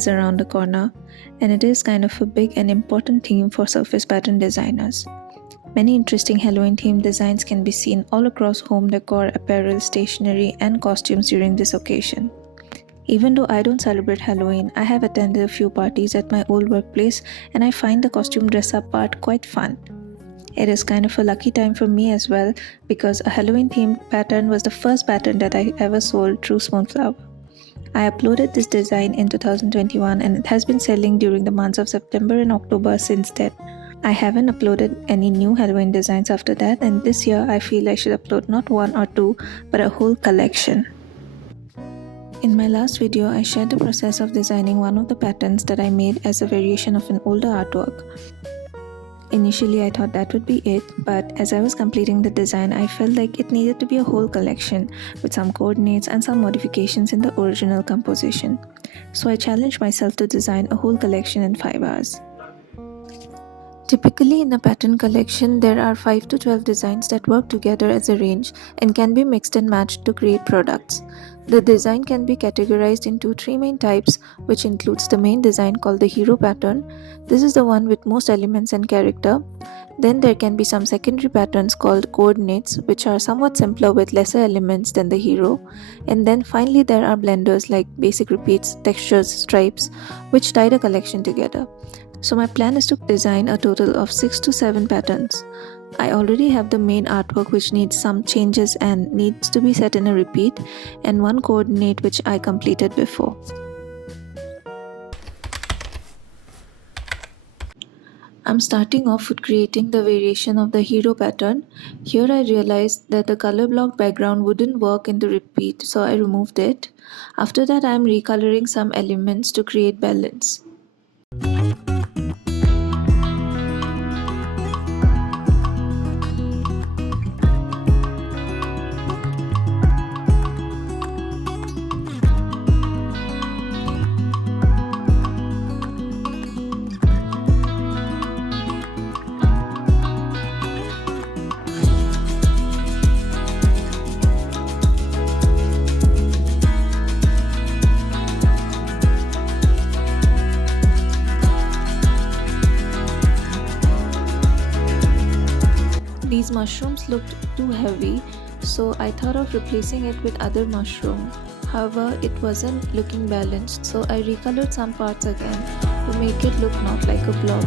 is around the corner, and it is kind of a big and important theme for surface pattern designers. Many interesting Halloween themed designs can be seen all across home decor, apparel, stationery, and costumes during this occasion. Even though I don't celebrate Halloween, I have attended a few parties at my old workplace, and I find the costume dress up part quite fun. It is kind of a lucky time for me as well, because a Halloween themed pattern was the first pattern that I ever sold through Spoonflower. I uploaded this design in 2021 and it has been selling during the months of September and October since then. I haven't uploaded any new Halloween designs after that, and this year I feel I should upload not one or two but a whole collection. In my last video, I shared the process of designing one of the patterns that I made as a variation of an older artwork. Initially, I thought that would be it, but as I was completing the design, I felt like it needed to be a whole collection with some coordinates and some modifications in the original composition. So I challenged myself to design a whole collection in 5 hours. Typically, in a pattern collection, there are 5 to 12 designs that work together as a range and can be mixed and matched to create products. The design can be categorized into 3 main types, which includes the main design called the hero pattern. This is the one with most elements and character. Then there can be some secondary patterns called coordinates, which are somewhat simpler with lesser elements than the hero. And then finally there are blenders like basic repeats, textures, stripes, which tie the collection together. So my plan is to design a total of 6 to 7 patterns. I already have the main artwork which needs some changes and needs to be set in a repeat, and one coordinate which I completed before. I'm starting off with creating the variation of the hero pattern. Here I realized that the color block background wouldn't work in the repeat, so I removed it. After that, I'm recoloring some elements to create balance. These mushrooms looked too heavy, so I thought of replacing it with other mushroom. However, it wasn't looking balanced, so I recolored some parts again to make it look not like a blob.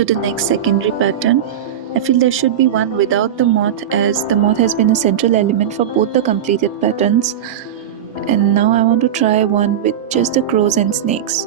to the next secondary pattern. I feel there should be one without the moth, as the moth has been a central element for both the completed patterns. And now I want to try one with just the crows and snakes.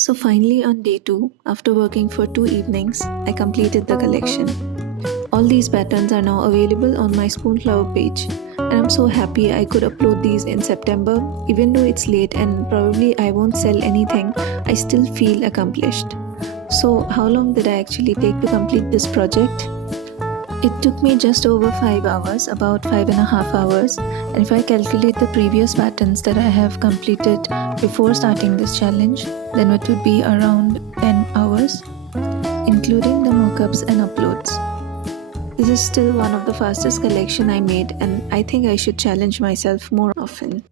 So finally on day 2, after working for 2 evenings, I completed the collection. All these patterns are now available on my Spoonflower page, and I'm so happy I could upload these in September. Even though it's late and probably I won't sell anything, I still feel accomplished. So, how long did I actually take to complete this project? It took me just over 5 hours, about 5.5 hours, and if I calculate the previous patterns that I have completed before starting this challenge, then it would be around 10 hours, including the mockups and uploads. This is still one of the fastest collection I made, and I think I should challenge myself more often.